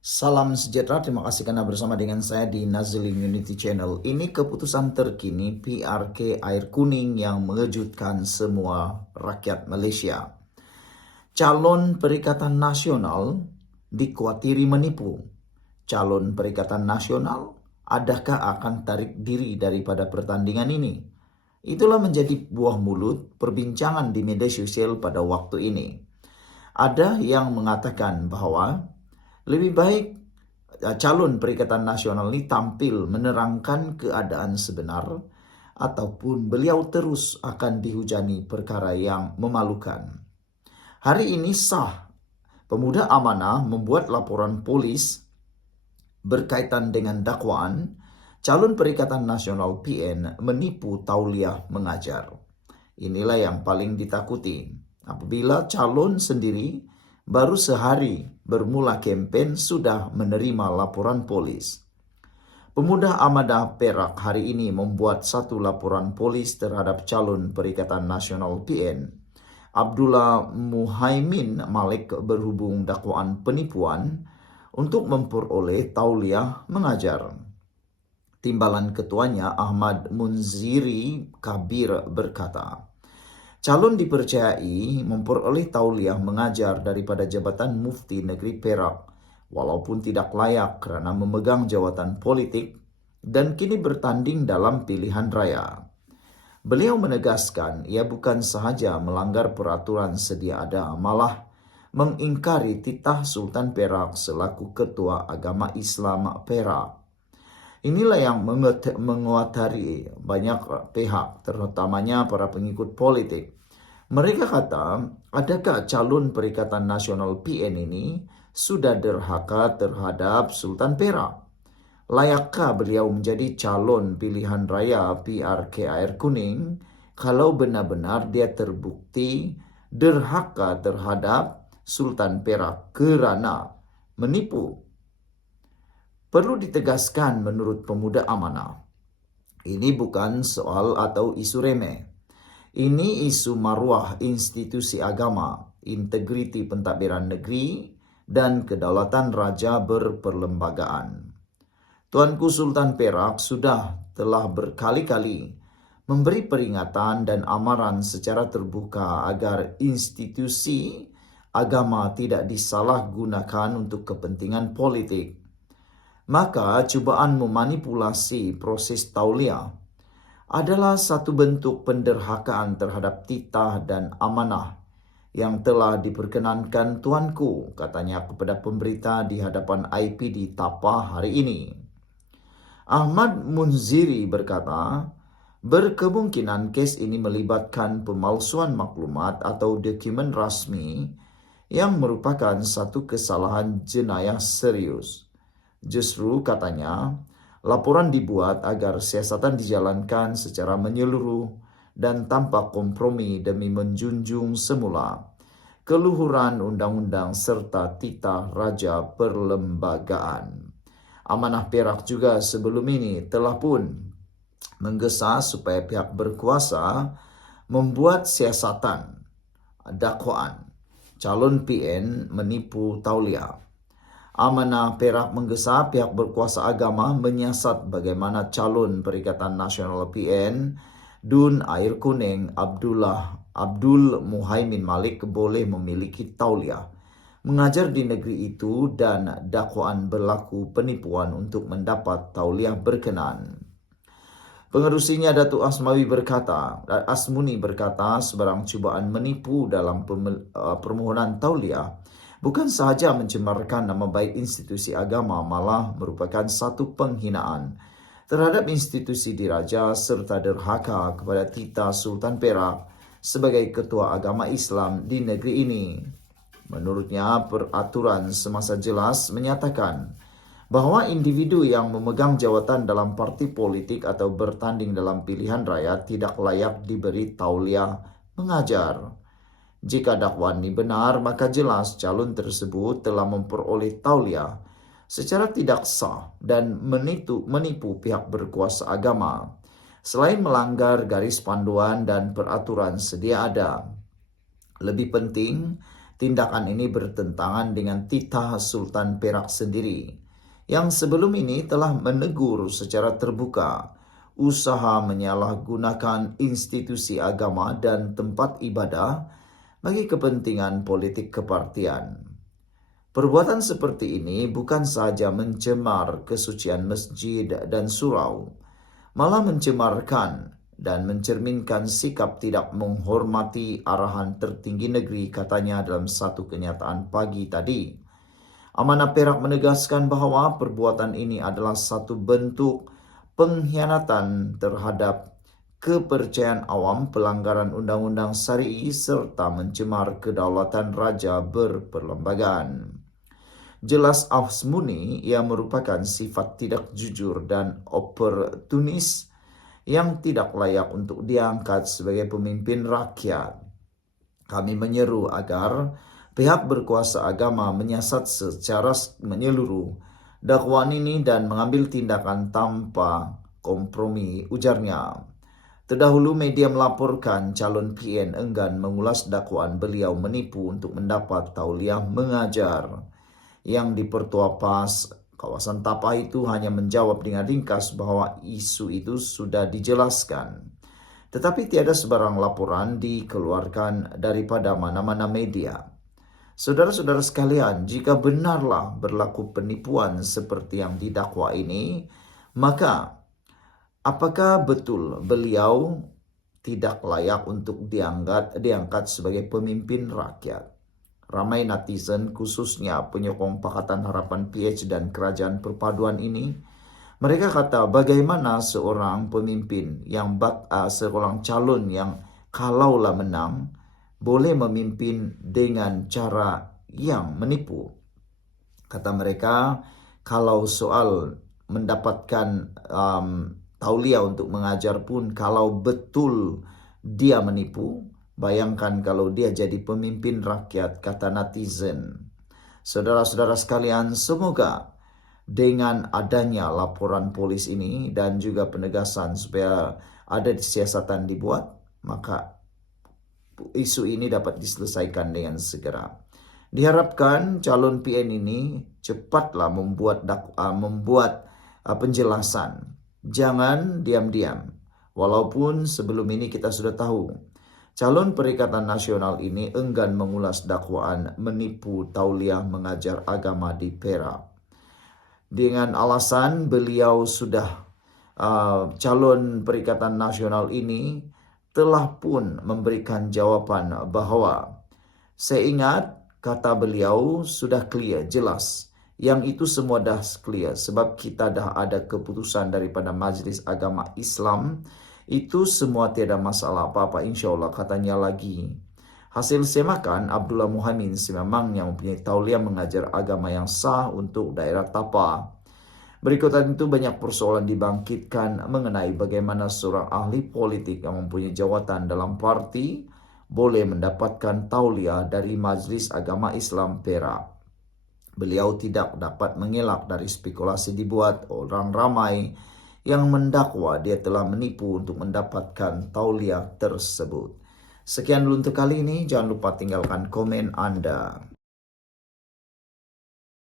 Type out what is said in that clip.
Salam sejahtera, terima kasih karena bersama dengan saya di Nazilin Unity Channel. Ini keputusan terkini PRK Air Kuning yang mengejutkan semua rakyat Malaysia. Calon Perikatan Nasional dikhawatiri menipu. Calon Perikatan Nasional adakah akan tarik diri daripada pertandingan ini? Itulah menjadi buah mulut perbincangan di media sosial pada waktu ini. Ada yang mengatakan bahwa lebih baik calon Perikatan Nasional ini tampil menerangkan keadaan sebenar ataupun beliau terus akan dihujani perkara yang memalukan. Hari ini sah pemuda amanah membuat laporan polis berkaitan dengan dakwaan calon Perikatan Nasional PN menipu tauliah mengajar. Inilah yang paling ditakuti. Apabila calon sendiri baru sehari bermula kempen sudah menerima laporan polis. Pemuda Amanah Perak hari ini membuat satu laporan polis terhadap calon Perikatan Nasional PN. Abdullah Muhaimin Malik berhubung dakwaan penipuan untuk memperoleh tauliah mengajar. Timbalan ketuanya Ahmad Munziri Kabir berkata, calon dipercayai memperoleh tauliah mengajar daripada Jabatan Mufti Negeri Perak walaupun tidak layak kerana memegang jawatan politik dan kini bertanding dalam pilihan raya. Beliau menegaskan ia bukan sahaja melanggar peraturan sedia ada, malah mengingkari titah Sultan Perak selaku Ketua Agama Islam Perak. Inilah yang menguatari banyak pihak, terutamanya para pengikut politik. Mereka kata, adakah calon Perikatan Nasional PN ini sudah derhaka terhadap Sultan Perak? Layakkah beliau menjadi calon pilihan raya PRK Air Kuning kalau benar-benar dia terbukti derhaka terhadap Sultan Perak kerana menipu? Perlu ditegaskan menurut pemuda amanah, ini bukan soal atau isu remeh. Ini isu maruah institusi agama, integriti pentadbiran negeri, dan kedaulatan raja berperlembagaan. Tuanku Sultan Perak telah berkali-kali memberi peringatan dan amaran secara terbuka agar institusi agama tidak disalahgunakan untuk kepentingan politik. Maka cubaan memanipulasi proses tauliah adalah satu bentuk penderhakaan terhadap titah dan amanah yang telah diperkenankan tuanku, katanya kepada pemberita di hadapan IPD Tapa hari ini. Ahmad Munziri berkata, berkemungkinan kes ini melibatkan pemalsuan maklumat atau dokumen rasmi yang merupakan satu kesalahan jenayah serius. Justru katanya, laporan dibuat agar siasatan dijalankan secara menyeluruh dan tanpa kompromi demi menjunjung semula keluhuran undang-undang serta titah raja perlembagaan. Amanah Perak juga sebelum ini telah pun menggesa supaya pihak berkuasa membuat siasatan dakwaan calon PN menipu tauliah. Amanah Perak menggesa pihak berkuasa agama menyiasat bagaimana calon Perikatan Nasional PN Dun Air Kuning Abdul Muhaimin Malik boleh memiliki tauliah mengajar di negeri itu dan dakwaan berlaku penipuan untuk mendapat tauliah berkenan. Pengerusinya Datuk Asmuni berkata sebarang cubaan menipu dalam permohonan tauliah bukan sahaja mencemarkan nama baik institusi agama, malah merupakan satu penghinaan terhadap institusi diraja serta derhaka kepada titah Sultan Perak sebagai Ketua Agama Islam di negeri ini. Menurutnya, peraturan semasa jelas menyatakan bahwa individu yang memegang jawatan dalam parti politik atau bertanding dalam pilihan raya tidak layak diberi tauliah mengajar. Jika dakwaan ini benar, maka jelas calon tersebut telah memperoleh tauliah secara tidak sah dan menipu pihak berkuasa agama, selain melanggar garis panduan dan peraturan sedia ada. Lebih penting, Tindakan ini bertentangan dengan titah Sultan Perak sendiri, yang sebelum ini telah menegur secara terbuka usaha menyalahgunakan institusi agama dan tempat ibadah bagi kepentingan politik kepartian. Perbuatan seperti ini bukan saja mencemar kesucian masjid dan surau, malah mencemarkan dan mencerminkan sikap tidak menghormati arahan tertinggi negeri, katanya dalam satu kenyataan pagi tadi. Amanah Perak menegaskan bahwa perbuatan ini adalah satu bentuk pengkhianatan terhadap kepercayaan awam, pelanggaran undang-undang syar'i, serta mencemar kedaulatan raja berperlembagaan. Jelas Afsmuni yang merupakan sifat tidak jujur dan oportunis yang tidak layak untuk diangkat sebagai pemimpin rakyat. Kami menyeru agar pihak berkuasa agama menyiasat secara menyeluruh dakwaan ini dan mengambil tindakan tanpa kompromi, ujarnya. Terdahulu media melaporkan calon PN enggan mengulas dakwaan beliau menipu untuk mendapat tauliah mengajar. Yang di Pertua Pas, kawasan Tapah itu hanya menjawab dengan ringkas bahwa isu itu sudah dijelaskan. Tetapi tiada sebarang laporan dikeluarkan daripada mana-mana media. Saudara-saudara sekalian, jika benarlah berlaku penipuan seperti yang didakwa ini, maka apakah betul beliau tidak layak untuk diangkat sebagai pemimpin rakyat? Ramai netizen, khususnya penyokong Pakatan Harapan PH dan Kerajaan Perpaduan ini, mereka kata bagaimana seorang pemimpin seorang calon yang kalaulah menang boleh memimpin dengan cara yang menipu. Kata mereka, kalau soal mendapatkan tauliah untuk mengajar pun, kalau betul dia menipu, bayangkan kalau dia jadi pemimpin rakyat, kata netizen. Saudara-saudara sekalian, semoga dengan adanya laporan polis ini dan juga penegasan supaya ada siasatan dibuat, maka isu ini dapat diselesaikan dengan segera. Diharapkan calon PN ini cepatlah membuat penjelasan. Jangan diam-diam. Walaupun sebelum ini kita sudah tahu calon Perikatan Nasional ini enggan mengulas dakwaan menipu tauliah mengajar agama di Perak. Dengan alasan beliau sudah calon Perikatan Nasional ini telah pun memberikan jawaban bahwa saya ingat kata beliau sudah clear, jelas. Yang itu semua dah clear sebab kita dah ada keputusan daripada Majelis Agama Islam. Itu semua tiada masalah apa-apa insyaAllah, katanya lagi. Hasil semakan Abdullah Muhammad sememangnya mempunyai tauliah mengajar agama yang sah untuk daerah Tapah. Berikutan itu banyak persoalan dibangkitkan mengenai bagaimana seorang ahli politik yang mempunyai jawatan dalam parti boleh mendapatkan tauliah dari Majelis Agama Islam Perak. Beliau tidak dapat mengelak dari spekulasi dibuat orang ramai yang mendakwa dia telah menipu untuk mendapatkan tauliah tersebut. Sekian dulu untuk kali ini, jangan lupa tinggalkan komen Anda.